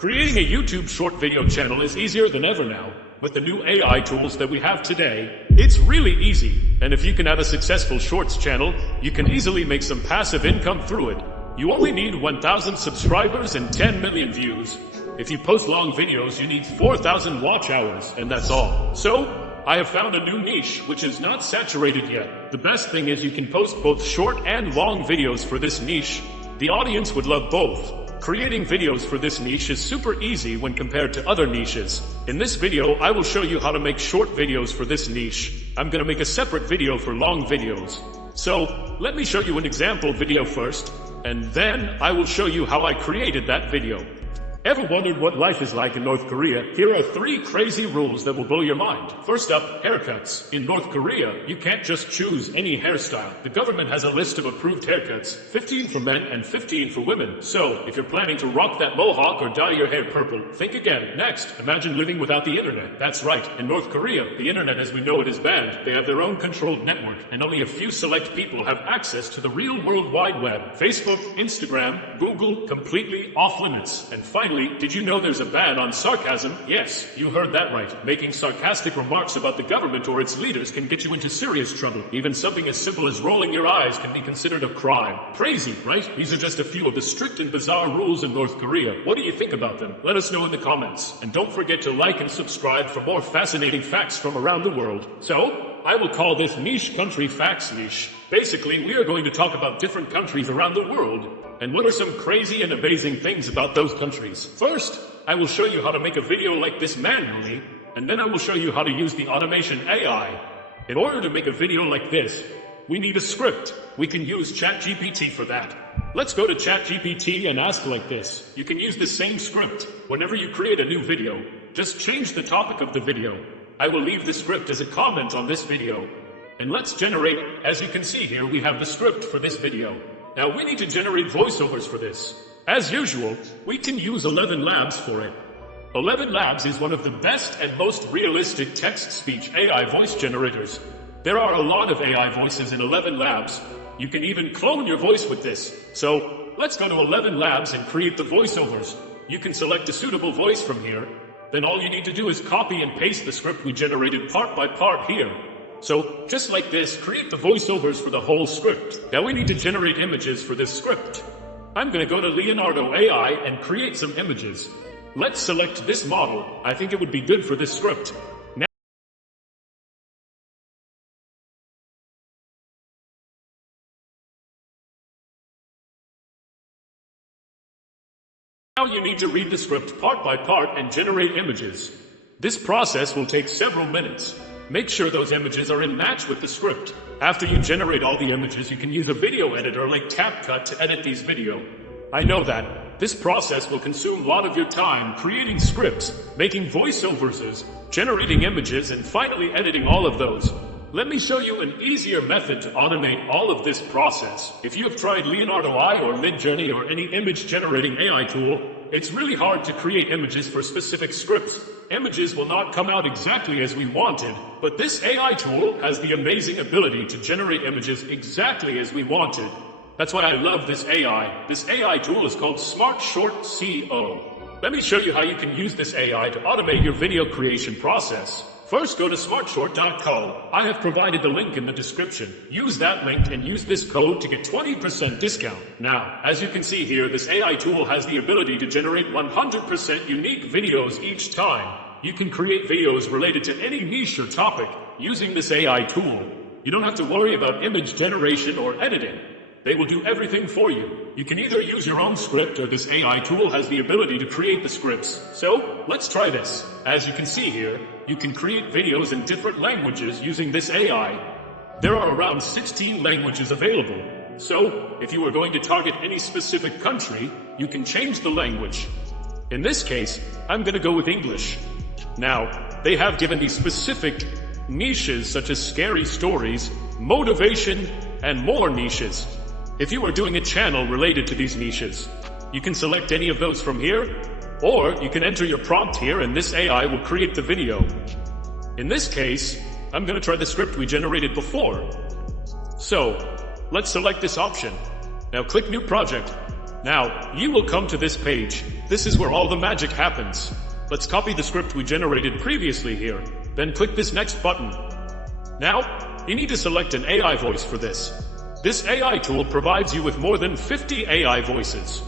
Creating a YouTube short video channel is easier than ever now. With the new AI tools that we have today, it's really easy. And if you can have a successful shorts channel, you can easily make some passive income through it. You only need 1,000 subscribers and 10 million views. If you post long videos, you need 4,000 watch hours, and that's all. So, I have found a new niche, which is not saturated yet. The best thing is you can post both short and long videos for this niche. The audience would love both. Creating videos for this niche is super easy when compared to other niches. In this video, I will show you how to make short videos for this niche. I'm gonna make a separate video for long videos. So, let me show you an example video first, and then I will show you how I created that video. Ever wondered what life is like in North Korea? Here are 3 crazy rules that will blow your mind. First up, haircuts. In North Korea, you can't just choose any hairstyle. The government has a list of approved haircuts, 15 for men and 15 for women. So, if you're planning to rock that mohawk or dye your hair purple, think again. Next, imagine living without the internet. That's right, in North Korea, the internet as we know it is banned. They have their own controlled network, and only a few select people have access to the real World Wide Web. Facebook, Instagram, Google, completely off limits. And finally, did you know there's a ban on sarcasm? Yes, you heard that right. Making sarcastic remarks about the government or its leaders can get you into serious trouble. Even something as simple as rolling your eyes can be considered a crime. Crazy, right? These are just a few of the strict and bizarre rules in North Korea. What do you think about them? Let us know in the comments. And don't forget to like and subscribe for more fascinating facts from around the world. So, I will call this niche country facts niche. Basically, we are going to talk about different countries around the world, and what are some crazy and amazing things about those countries. First, I will show you how to make a video like this manually, and then I will show you how to use the automation AI. In order to make a video like this, we need a script. We can use ChatGPT for that. Let's go to ChatGPT and ask like this. You can use the same script. Whenever you create a new video, just change the topic of the video. I will leave the script as a comment on this video. And let's generate, as you can see here, we have the script for this video. Now we need to generate voiceovers for this. As usual, we can use 11 Labs for it. 11 Labs is one of the best and most realistic text-speech AI voice generators. There are a lot of AI voices in 11 Labs. You can even clone your voice with this. So, let's go to 11 Labs and create the voiceovers. You can select a suitable voice from here. Then all you need to do is copy and paste the script we generated part by part here. So, just like this, create the voiceovers for the whole script. Now we need to generate images for this script. I'm gonna go to Leonardo AI and create some images. Let's select this model. I think it would be good for this script. Now you need to read the script part by part and generate images. This process will take several minutes. Make sure those images are in match with the script. After you generate all the images, you can use a video editor like CapCut to edit these videos. I know that. This process will consume a lot of your time creating scripts, making voiceovers, generating images, and finally editing all of those. Let me show you an easier method to automate all of this process. If you have tried Leonardo AI or Midjourney or any image generating AI tool, it's really hard to create images for specific scripts. Images will not come out exactly as we wanted, but this AI tool has the amazing ability to generate images exactly as we wanted. That's why I love this AI. This AI tool is called Smart Short CO. Let me show you how you can use this AI to automate your video creation process. First, go to smartshort.co. I have provided the link in the description. Use that link and use this code to get 20% discount. Now, as you can see here, this AI tool has the ability to generate 100% unique videos each time. You can create videos related to any niche or topic using this AI tool. You don't have to worry about image generation or editing. They will do everything for you. You can either use your own script or this AI tool has the ability to create the scripts. So, let's try this. As you can see here, you can create videos in different languages using this AI. There are around 16 languages available. So, if you are going to target any specific country, you can change the language. In this case, I'm going to go with English. Now, they have given me specific niches such as scary stories, motivation, and more niches. If you are doing a channel related to these niches, you can select any of those from here, or you can enter your prompt here and this AI will create the video. In this case, I'm going to try the script we generated before. So, let's select this option. Now click New Project. Now, you will come to this page. This is where all the magic happens. Let's copy the script we generated previously here. Then click this next button. Now, you need to select an AI voice for this. This AI tool provides you with more than 50 AI voices.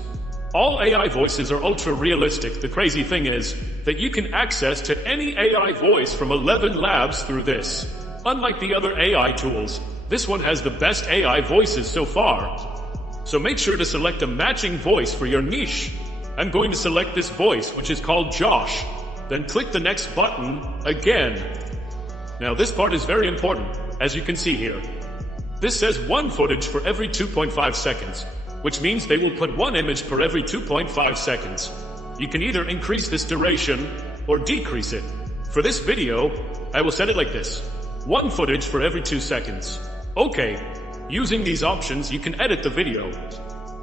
All AI voices are ultra realistic. The crazy thing is that you can access to any AI voice from 11 labs through this. Unlike the other AI tools, this one has the best AI voices so far. So make sure to select a matching voice for your niche. I'm going to select this voice, which is called Josh. Then click the next button again. Now this part is very important, as you can see here. This says one footage for every 2.5 seconds, which means they will put one image per every 2.5 seconds. You can either increase this duration or decrease it. For this video, I will set it like this. One footage for every 2 seconds. Okay, using these options, you can edit the video.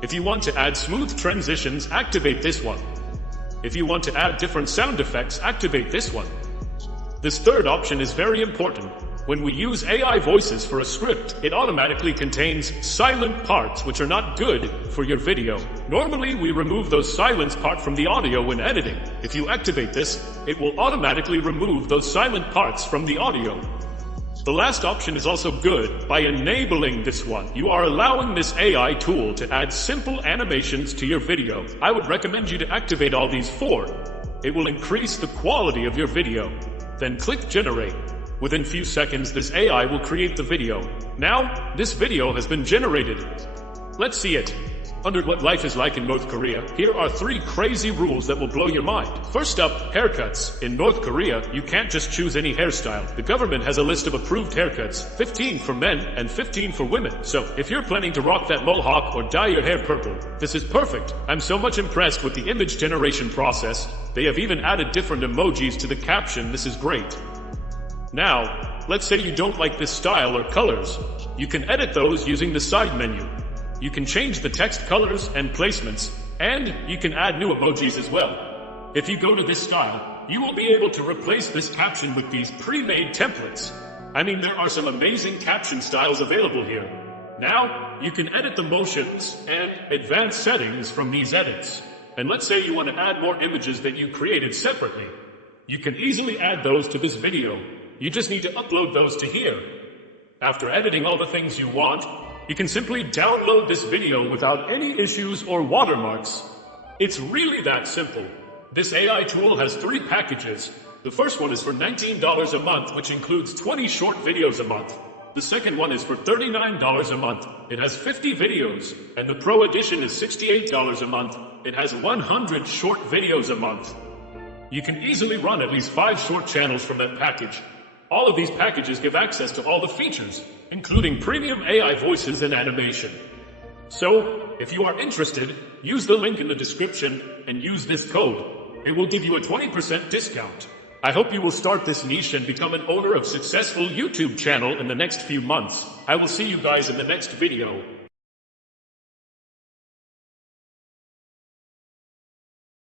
If you want to add smooth transitions, activate this one. If you want to add different sound effects, activate this one. This third option is very important. When we use AI voices for a script, it automatically contains silent parts which are not good for your video. Normally, we remove those silence parts from the audio when editing. If you activate this, it will automatically remove those silent parts from the audio. The last option is also good. By enabling this one, you are allowing this AI tool to add simple animations to your video. I would recommend you to activate all these four. It will increase the quality of your video. Then click Generate. Within few seconds, this AI will create the video. Now, this video has been generated. Let's see it. Under what life is like in North Korea, here are 3 crazy rules that will blow your mind. First up, haircuts. In North Korea, you can't just choose any hairstyle. The government has a list of approved haircuts, 15 for men and 15 for women. So, if you're planning to rock that mohawk or dye your hair purple, this is perfect. I'm so much impressed with the image generation process. They have even added different emojis to the caption. This is great. Now, let's say you don't like this style or colors. You can edit those using the side menu. You can change the text colors and placements, and you can add new emojis as well. If you go to this style, you will be able to replace this caption with these pre-made templates. I mean, there are some amazing caption styles available here. Now, you can edit the motions and advanced settings from these edits. And let's say you want to add more images that you created separately. You can easily add those to this video. You just need to upload those to here. After editing all the things you want, you can simply download this video without any issues or watermarks. It's really that simple. This AI tool has 3 packages. The first one is for $19 a month, which includes 20 short videos a month. The second one is for $39 a month. It has 50 videos. And the Pro Edition is $68 a month. It has 100 short videos a month. You can easily run at least 5 short channels from that package. All of these packages give access to all the features, including premium AI voices and animation. So, if you are interested, use the link in the description and use this code. It will give you a 20% discount. I hope you will start this niche and become an owner of successful YouTube channel in the next few months. I will see you guys in the next video.